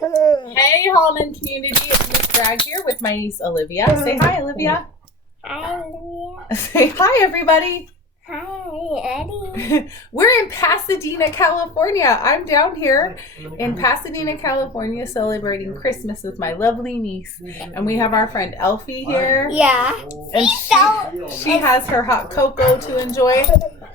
Hey, Holland community. It's Miss Drag here with my niece Olivia. Say hi, Olivia. Hi, Olivia. Say hi, everybody. Hi, Eddie. We're in Pasadena, California. I'm down here in Pasadena, California, celebrating Christmas with my lovely niece. And we have our friend Elfie here. Yeah. And she has her hot cocoa to enjoy.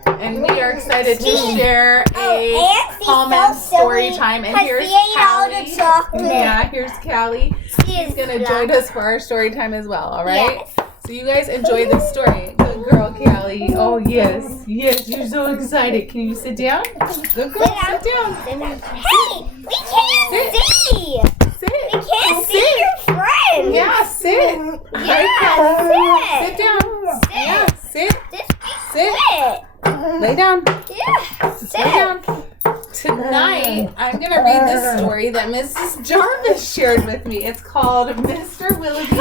And we are excited to share a comment story time. And here's Callie. Yeah, here's Callie. She's going to join us for our story time as well, all right? Yes. So you guys enjoy this story. Good girl, Callie. Oh, yes. Yes, you're so excited. Can you sit down? Good girl, sit down. Hey, we can't see. Sit. We can't see your friend. Yeah, sit. Yeah, Sit down. Sit. Yeah, sit. Just Sit. sit. Lay down. Yeah, sit. Lay down. Tonight, I'm going to read this story that Mrs. Jarvis shared with me. It's called Mr. Willowbys.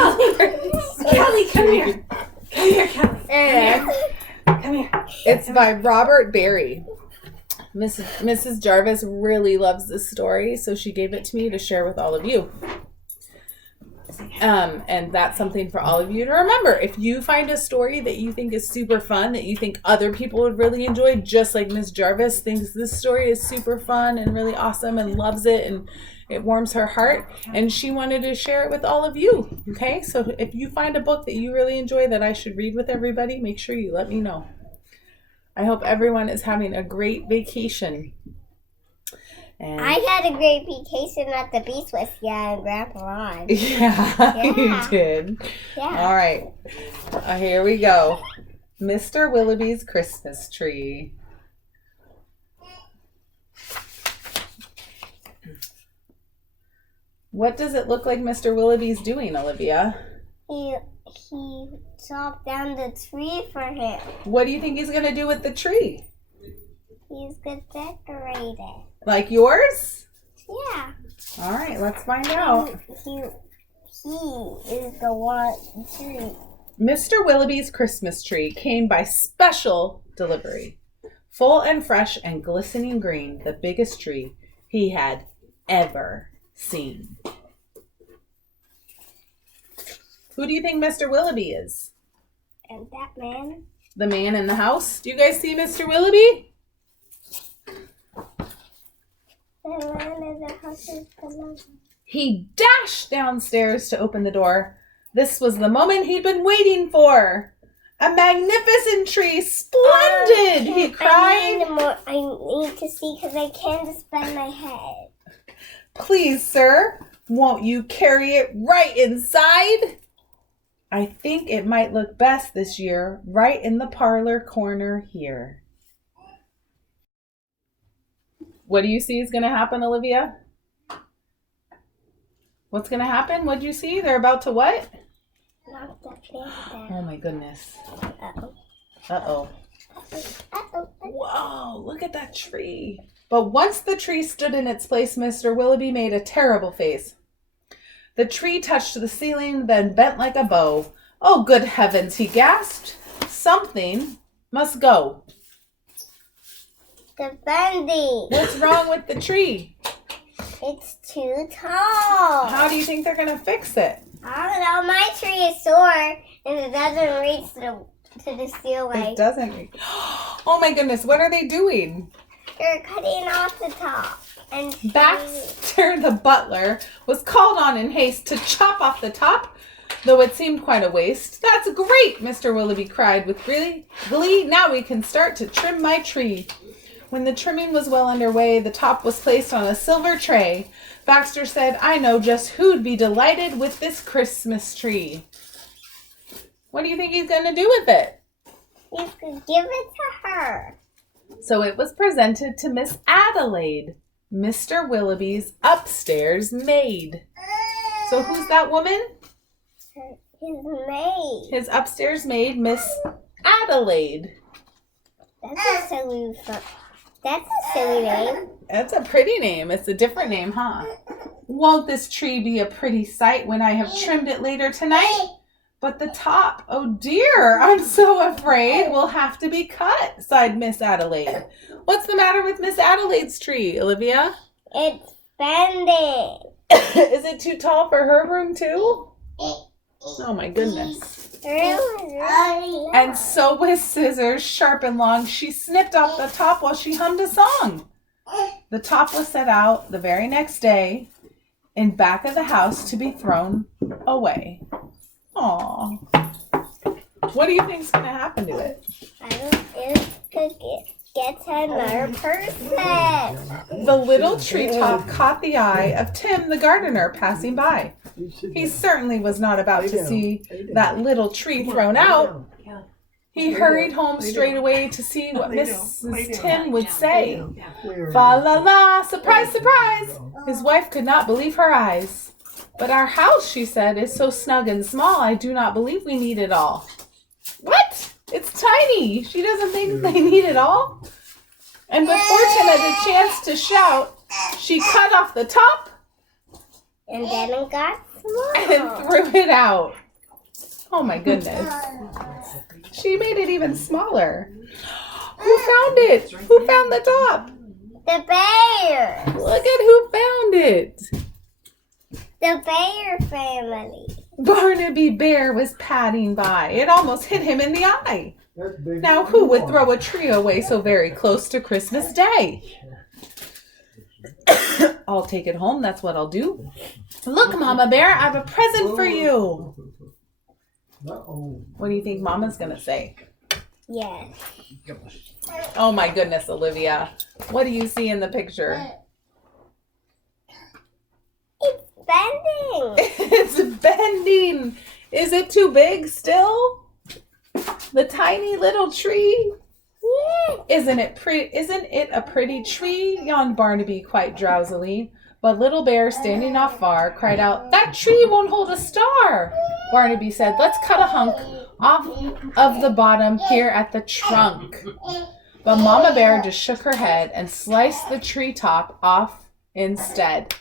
Kelly, come here. Come here, Kelly. Come here. It's by Robert Barry. Mrs. Jarvis really loves this story, so she gave it to me to share with all of you. And that's something for all of you to remember. If you find a story that you think is super fun, that you think other people would really enjoy, just like Miss Jarvis thinks this story is super fun and really awesome and loves it and it warms her heart, and she wanted to share it with all of you. Okay, so if you find a book that you really enjoy that I should read with everybody, make sure you let me know. I hope everyone is having a great vacation. And I had a great vacation at the beach with ya and Grandpa Ron. Yeah, you did. Yeah. All right. Here we go. Mr. Willowbys' Christmas tree. What does it look like Mr. Willowbys doing, Olivia? He chopped down the tree for him. What do you think he's going to do with the tree? He's gonna decorate it. Like yours? Yeah. All right, let's find out. He is the one tree. Mr. Willowbys' Christmas tree came by special delivery. Full and fresh and glistening green, the biggest tree he had ever seen. Who do you think Mr. Willowby is? And that man. The man in the house? Do you guys see Mr. Willowby? The man in the house is below. He dashed downstairs to open the door. This was the moment he'd been waiting for. A magnificent tree, splendid, he cried. I need to see because I can't just bend my head. Please, sir, won't you carry it right inside? I think it might look best this year, right in the parlor corner here. What do you see is going to happen, Olivia? What's going to happen? What do you see? They're about to what? Knock the thing down. Oh my goodness. Uh-oh. Uh-oh. Uh-oh. Whoa, look at that tree. But once the tree stood in its place, Mr. Willowby made a terrible face. The tree touched the ceiling, then bent like a bow. Oh, good heavens, he gasped. Something must go. The bending. What's wrong with the tree? It's too tall. How do you think they're going to fix it? I don't know. My tree is sore and it doesn't reach to the ceiling. It doesn't. Oh my goodness, what are they doing? They're cutting off the top. And Baxter, the butler, was called on in haste to chop off the top, though it seemed quite a waste. That's great, Mr. Willowby cried with glee. Now we can start to trim my tree. When the trimming was well underway, the top was placed on a silver tray. Baxter said, I know just who'd be delighted with this Christmas tree. What do you think he's going to do with it? You could give it to her. So it was presented to Miss Adelaide, Mr. Willowby's upstairs maid. So who's that woman? His maid. His upstairs maid, Miss Adelaide. That's a silly name. That's a pretty name. It's a different name, huh? Won't this tree be a pretty sight when I have trimmed it later tonight? But the top, oh dear, I'm so afraid will have to be cut, sighed Miss Adelaide. What's the matter with Miss Adelaide's tree, Olivia? It's bending. Is it too tall for her room too? Oh my goodness. And so with scissors sharp and long, she snipped off the top while she hummed a song. The top was set out the very next day in back of the house to be thrown away. Aww. What do you think's going to happen to it? I don't think it gets another person. The little treetop caught the eye of Tim the gardener passing by. He certainly was not about to see that little tree thrown out. He hurried home straight away to see what Mrs. Tim would say. Fa la la, surprise, surprise! His wife could not believe her eyes. But our house, she said, is so snug and small, I do not believe we need it all. What? It's tiny. She doesn't think they need it all. And before Tim had the chance to shout, she cut off the top And then it got small. and threw it out. Oh my goodness. She made it even smaller. Who found it? Who found the top? The bear. Look at who found it. The bear family. Barnaby Bear was padding by. It almost hit him in the eye. Now who would throw a tree away so very close to Christmas Day? I'll take it home. That's what I'll do. Look, Mama Bear, I have a present for you. What do you think Mama's going to say? Yes. Oh my goodness, Olivia. What do you see in the picture? It's bending. It's bending. Is it too big still? The tiny little tree? Yeah. Isn't it a pretty tree? Yawned Barnaby quite drowsily. But Little Bear, standing off far, cried out, "That tree won't hold a star!" Barnaby said, "Let's cut a hunk off of the bottom here at the trunk." But Mama Bear just shook her head and sliced the tree top off instead.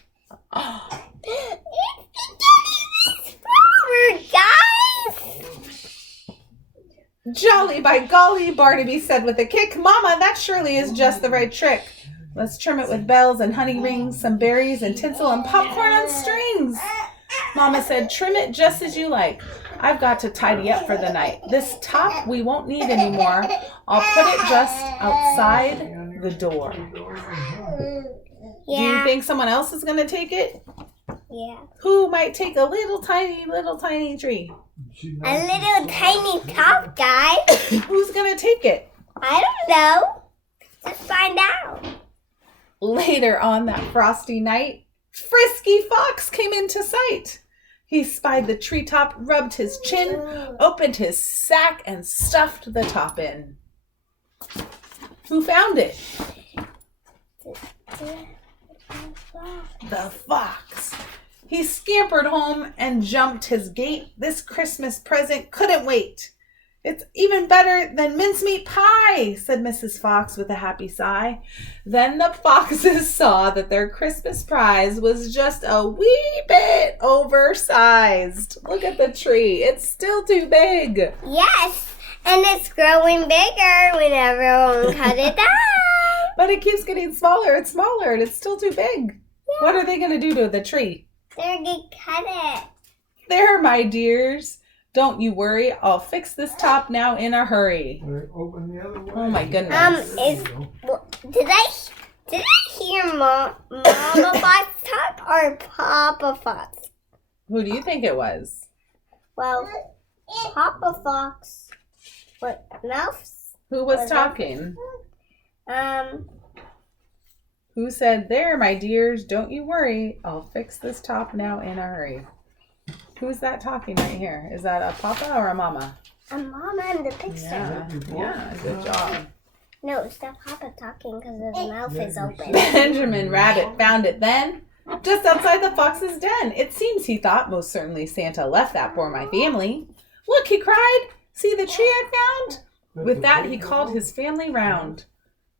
Guys! Jolly by golly, Barnaby said with a kick. Mama, that surely is just the right trick. Let's trim it with bells and honey rings, some berries and tinsel and popcorn on strings. Mama said, trim it just as you like. I've got to tidy up for the night. This top we won't need anymore. I'll put it just outside the door. Yeah. Do you think someone else is going to take it? Yeah. Who might take a little tiny tree? A little tiny top guy. Who's going to take it? I don't know. Let's find out. Later on that frosty night, Frisky Fox came into sight. He spied the treetop, rubbed his chin, opened his sack, and stuffed the top in. Who found it? The fox. He scampered home and jumped his gate. This Christmas present couldn't wait. It's even better than mincemeat pie, said Mrs. Fox with a happy sigh. Then the foxes saw that their Christmas prize was just a wee bit oversized. Look at the tree. It's still too big. Yes, and it's growing bigger when everyone cut it down. But it keeps getting smaller and smaller, and it's still too big. Yeah. What are they going to do to the tree? They're going to cut it. There, my dears. Don't you worry. I'll fix this top now in a hurry. Oh my goodness. Did I hear Mama Fox talk or Papa Fox? Who do you think it was? Well, Papa Fox. What mouse? Who was talking? Who said, there, my dears, don't you worry. I'll fix this top now in a hurry. Who's that talking right here? Is that a papa or a mama? A mama in the picture. Yeah, good job. No, it's not Papa talking because his mouth is open. Benjamin Rabbit found it then, just outside the fox's den. It seems, he thought, most certainly Santa left that for my family. Look, he cried, see the tree I found? With that, he called his family round.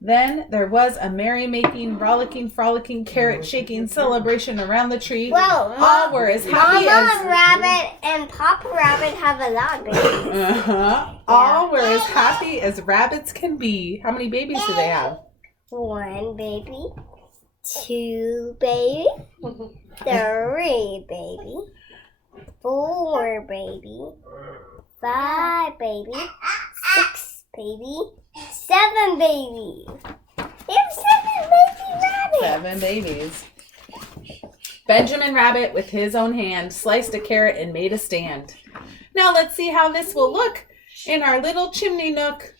Then there was a merry-making, rollicking, frolicking, carrot-shaking celebration around the tree. Well, all were as happy Mama Rabbit and Papa Rabbit have a lot of babies. Yeah. All were as happy as rabbits can be. How many babies do they have? One baby. 2 baby, 3 baby, 4 baby, 5 baby, 6 baby, 7 baby. There's 7 baby rabbits. 7 babies. Benjamin Rabbit, with his own hand, sliced a carrot and made a stand. Now let's see how this will look in our little chimney nook.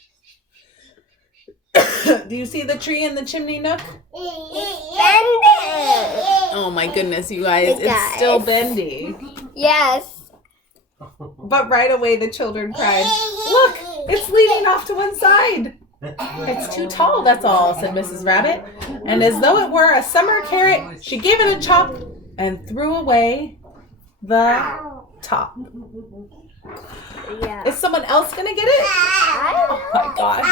Do you see the tree in the chimney nook? It's bendy. Oh my goodness, you guys. It's still bendy. Yes. But right away the children cried, "Look, it's leaning off to one side." "It's too tall, that's all," said Mrs. Rabbit. And as though it were a summer carrot, she gave it a chop and threw away the top. Yeah. Is someone else going to get it? Oh my gosh.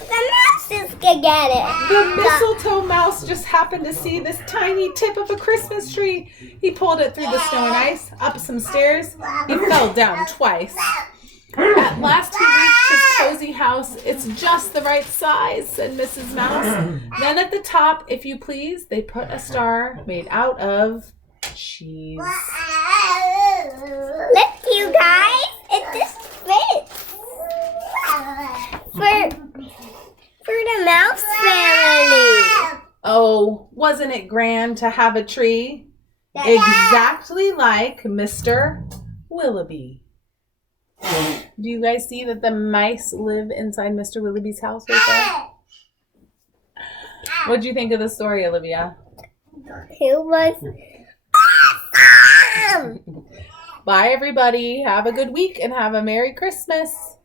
The mouse is gonna get it. The mistletoe mouse just happened to see this tiny tip of a Christmas tree. He pulled it through the snow and ice, up some stairs. He fell down twice. At last he reached his cozy house. "It's just the right size," said Mrs. Mouse. Then at the top, if you please, they put a star made out of cheese. Look, you guys, it just fits. For the mouse family. Oh, wasn't it grand to have a tree exactly like Mr. Willoughby? Do you guys see that the mice live inside Mr. Willoughby's house right there? What did you think of the story, Olivia? It was awesome. Bye, everybody. Have a good week and have a Merry Christmas.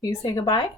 You say goodbye?